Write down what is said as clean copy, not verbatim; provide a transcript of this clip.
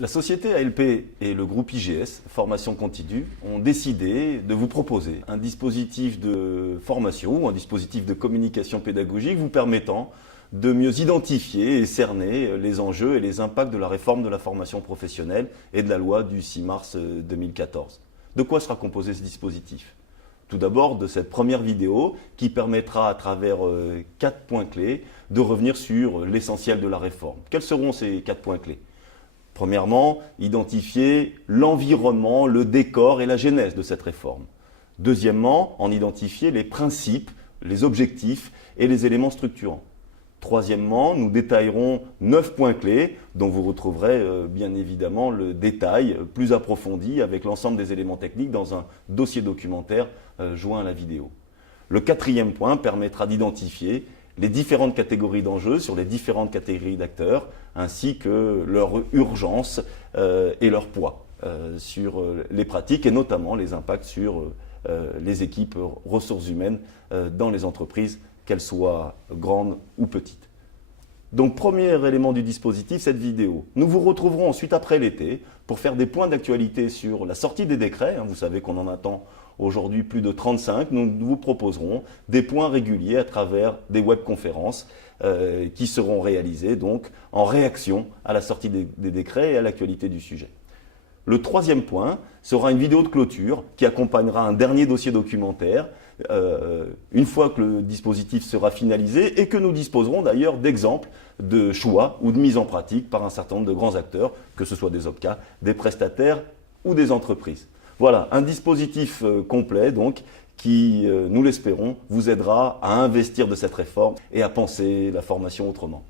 La société ALP et le groupe IGS, Formation Continue, ont décidé de vous proposer un dispositif de formation ou un dispositif de communication pédagogique vous permettant de mieux identifier et cerner les enjeux et les impacts de la réforme de la formation professionnelle et de la loi du 6 mars 2014. De quoi sera composé ce dispositif ? Tout d'abord de cette première vidéo qui permettra à travers 4 points clés de revenir sur l'essentiel de la réforme. Quels seront ces 4 points clés ? Premièrement, identifier l'environnement, le décor et la genèse de cette réforme. Deuxièmement, en identifier les principes, les objectifs et les éléments structurants. Troisièmement, nous détaillerons 9 points clés dont vous retrouverez bien évidemment le détail plus approfondi avec l'ensemble des éléments techniques dans un dossier documentaire joint à la vidéo. Le 4e point permettra d'identifier les différentes catégories d'enjeux sur les différentes catégories d'acteurs, ainsi que leur urgence et leur poids sur les pratiques et notamment les impacts sur les équipes ressources humaines dans les entreprises, qu'elles soient grandes ou petites. Donc, premier élément du dispositif, cette vidéo. Nous vous retrouverons ensuite après l'été pour faire des points d'actualité sur la sortie des décrets. Vous savez qu'on en attend aujourd'hui plus de 35. Nous vous proposerons des points réguliers à travers des webconférences qui seront réalisées donc en réaction à la sortie des décrets et à l'actualité du sujet. Le 3e point sera une vidéo de clôture qui accompagnera un dernier dossier documentaire une fois que le dispositif sera finalisé et que nous disposerons d'ailleurs d'exemples de choix ou de mise en pratique par un certain nombre de grands acteurs, que ce soit des OPCA, des prestataires ou des entreprises. Voilà, un dispositif complet donc qui, nous l'espérons, vous aidera à investir de cette réforme et à penser la formation autrement.